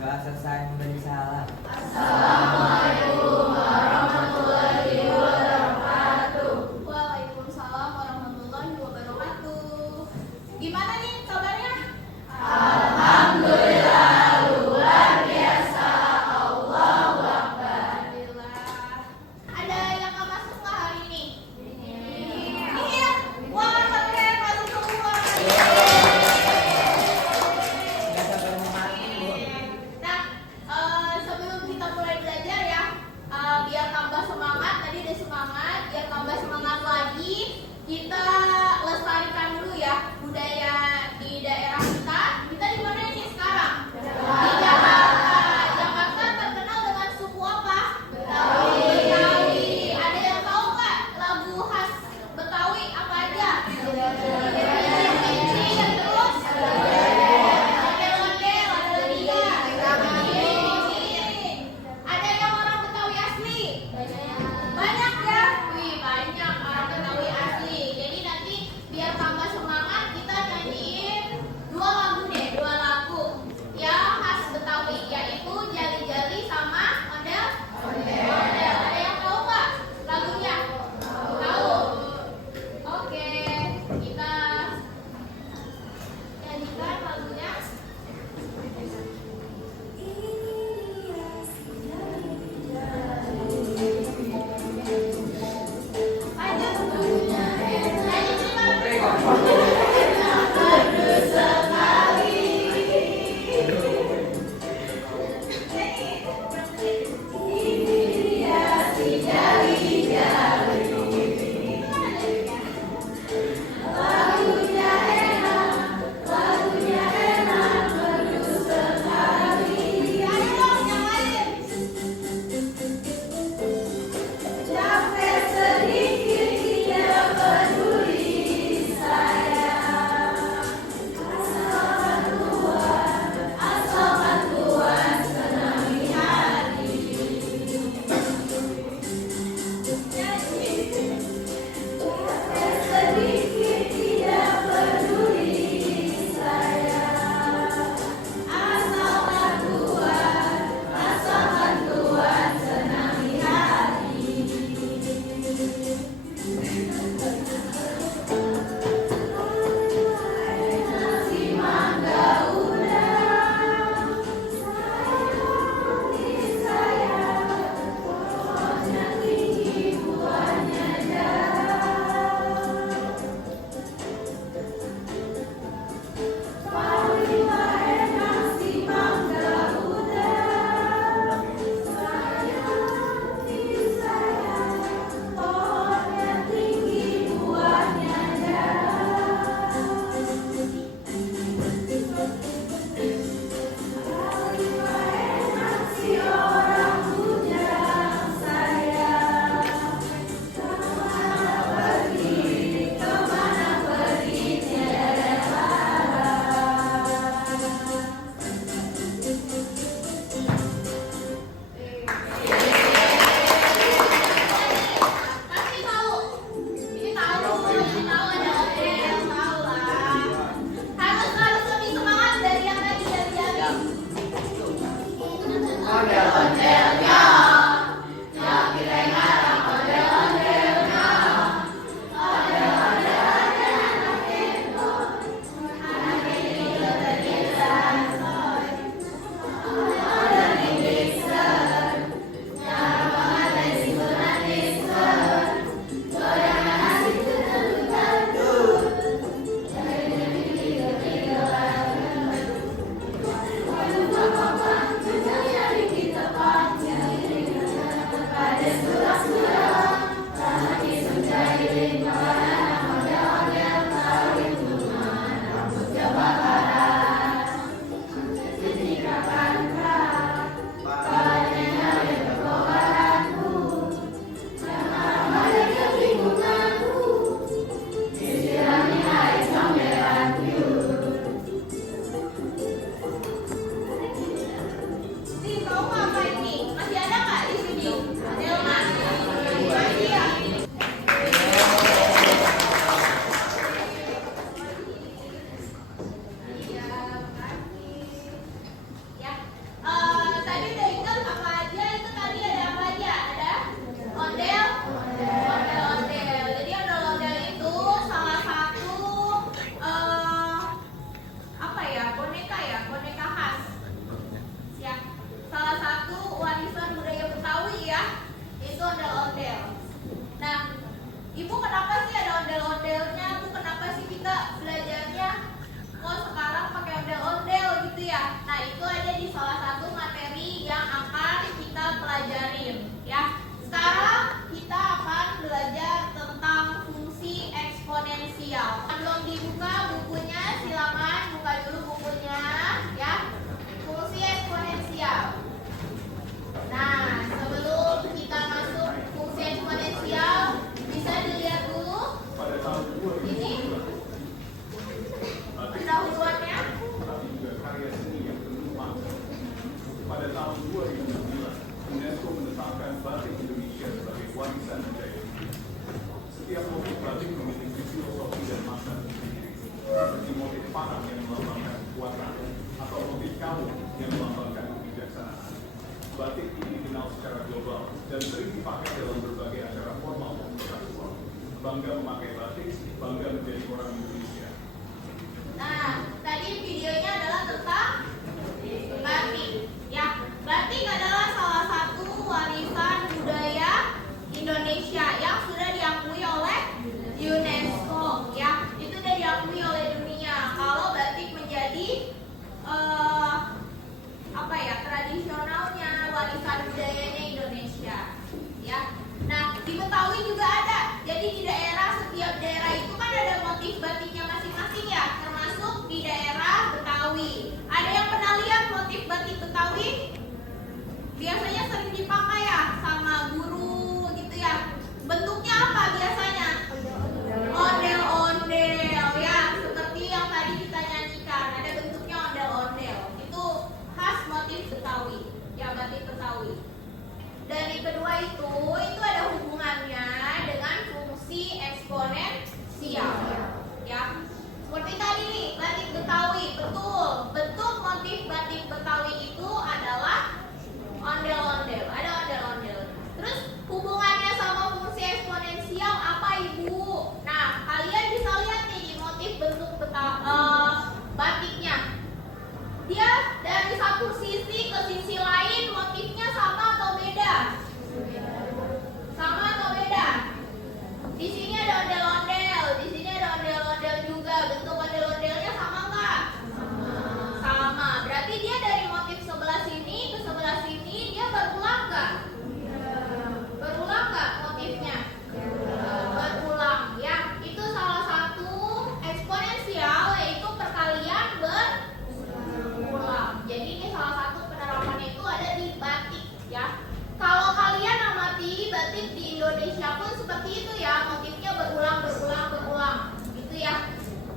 Doa selesai memberi salam. Assalamualaikum warahmatullahi wabarakatuh. Waalaikumsalam warahmatullahi wabarakatuh. Gimana nih kabarnya? Alhamdulillah luar biasa. Allahu Akbar. Alhamdulillah. Ada yang nggak masuk nggak hari ini? Iya. Wah, keren masuk semua. Nggak sabar mau mati, Bu. Nah, sebelum kita mulai bangga memakai batik, bangga menjadi orang Indonesia. Nah, tadi videonya adalah tentang batik. Ya, batik adalah salah satu warisan budaya Indonesia yang sudah diakui oleh UNESCO. Ya, itu sudah diakui oleh dunia. Kalau batik menjadi tradisionalnya, warisan budayanya Indonesia. Ya. Nah, di Betawi juga ada. Jadi di setiap daerah itu kan ada motif batiknya masing-masing ya, termasuk di daerah Betawi. Ada yang pernah lihat motif batik Betawi? Biasanya sering dipakai ya sama guru gitu ya. Bentuknya apa biasanya? Ondel-ondel ya, seperti yang tadi kita nyanyikan. Ada bentuknya ondel-ondel. Itu khas motif Betawi. Ya, batik Betawi. Dan yang kedua itu ada hubungannya dengan fungsi eksponensial. Ya. Seperti tadi nih, batik Betawi, betul. Bentuk motif batik Betawi itu adalah ondel-ondel. Ada ondel-ondel. Terus hubungannya sama fungsi eksponensial apa, Ibu? Nah, kalian bisa lihat nih di motif bentuk batiknya. Dia dari satu sisi ke sisi lain motifnya sama atau beda? Sama atau beda? Di sini ada ondel-ondel, di sini ada ondel-ondel juga. Bentuk ondel-ondelnya sama nggak? Sama. Berarti dia dari motif sebelah sini ke sebelah sini dia berulang nggak? Berulang nggak motifnya? Berulang ya. Itu salah satu eksponensial, yaitu perkalian berulang. Jadi ini salah satu penerapannya itu ada di batik ya. Kalau kalian amati batik di Indonesia pun seperti itu ya, motifnya berulang gitu ya.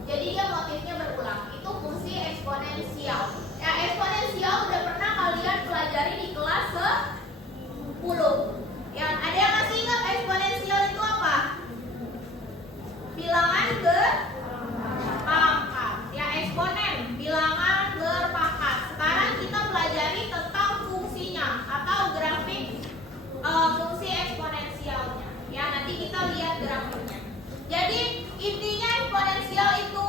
Jadi dia motifnya berulang. Itu fungsi eksponensial. Ya, eksponensial udah pernah kalian pelajari di kelas 10. Ya, ada yang masih ingat eksponensial itu apa? Bilangan berpangkat. Ya, eksponen, bilangan berpangkat. Sekarang kita pelajari tentang fungsinya atau grafik fungsi eksponensialnya. Ya, nanti kita lihat grafiknya. Jadi intinya eksponensial itu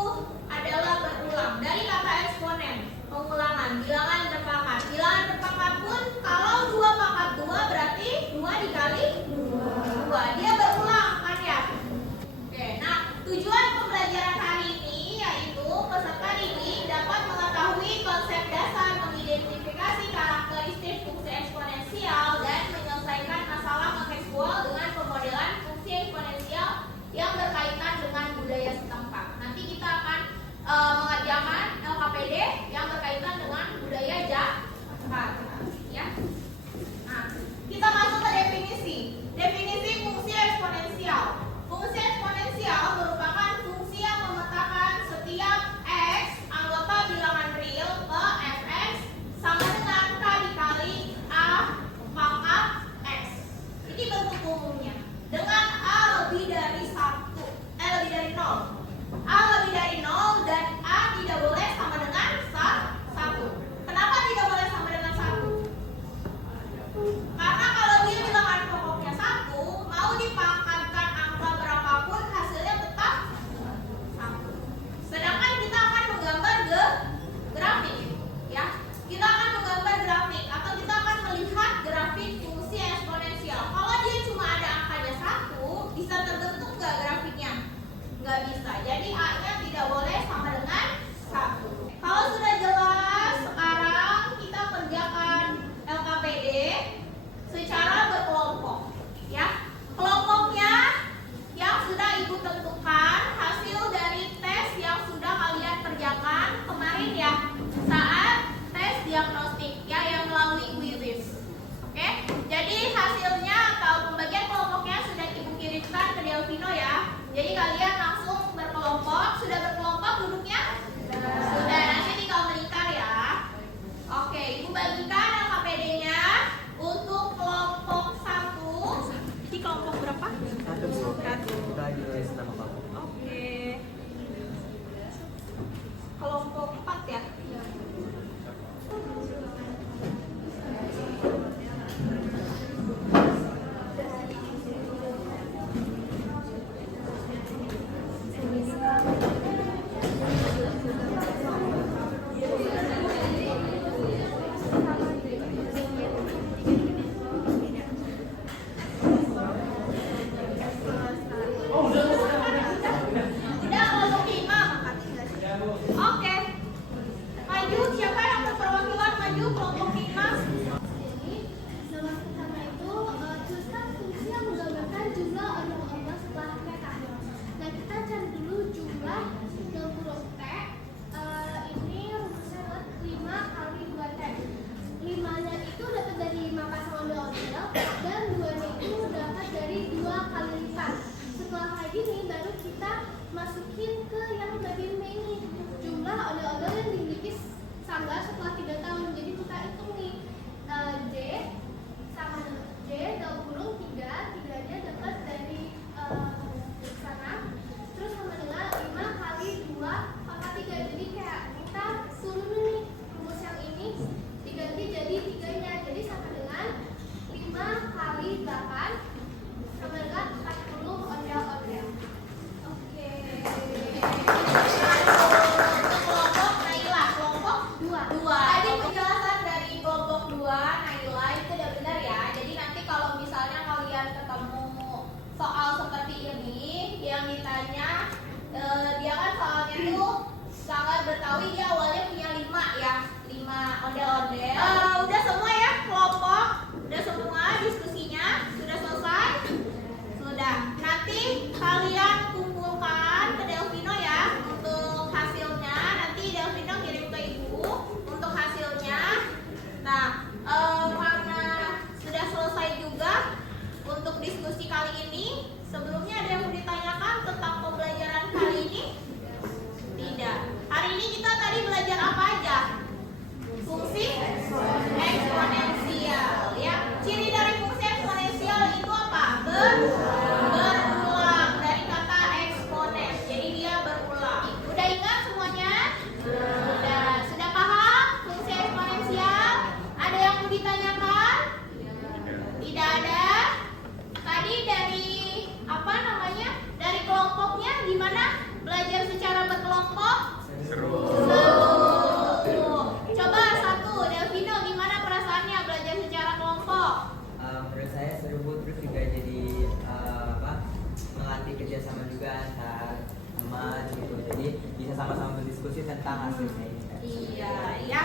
adalah berulang. Dari kata eksponen, pengulangan, bilangan berpangkat. Bilangan berpangkat pun kalau 2 pangkat 2 berarti 2 dikali 2. Dia berulang kan ya? Oke, nah tujuan pembelajaran hari ini yaitu peserta didik dapat mengetahui konsep dasar, mengidentifikasi karakteristik fungsi eksponensial, dan menyelesaikan masalah kontekstual dengan pemodelan fungsi eksponensial yang berkaitan dengan budaya setempat. Nanti kita akan mengerjakan LKPD yang berkaitan dengan budaya Jakarta. Ya. Nah, kita masuk ke definisi. tambah setelah 3 tahun. Jadi kita hitung nih, J sama J dalam kurung 3, 3-nya dapat dari sana, terus sama dengan 5 kali 2 pangkat 3. Jadi kayak kita suruh nih rumus yang ini diganti jadi 3-nya, jadi sama dengan 5 kali 8 sama dengan 40 ondel-ondel. Oke. Untuk kelompok Naila, kelompok 2. Tadi penjelasan dari kelompok 2 Naila itu udah benar ya. Jadi nanti kalau misalnya kalian ketemu soal seperti ini yang ditanya, dia kan soalnya tuh sangat Betawi, dia awalnya punya 5 ya, 5 ondel-ondel. Udah semua ya kelompok, udah semua diskusinya sudah selesai. Sudah. Nanti kalian kumpulkan ke Delvino ya untuk hasilnya. Nanti Delvino kirim ke ibu untuk hasilnya. Nah, karena sudah selesai juga untuk diskusi kali ini. Sebelumnya ada yang mau ditanyakan tentang pembelajaran kali ini? Tidak. Hari ini kita tadi belajar apa aja? Fungsi eksponensial ya. Ciri dari fungsi eksponensial itu apa? Berulang, dari kata eksponen. Jadi dia berulang. Udah ingat semuanya? Sudah paham fungsi eksponensial? Ada yang mau ditanyakan? Tidak ada. Tadi dari apa namanya? Dari kelompoknya gimana? Belajar secara berkelompok? Seru. Coba satu, Delvino, gimana perasaannya belajar secara kelompok? Menurut saya seru Bu, terus juga jadi melatih kerjasama juga antar teman gitu. Jadi bisa sama-sama berdiskusi tentang hasilnya ini. Iya, ya.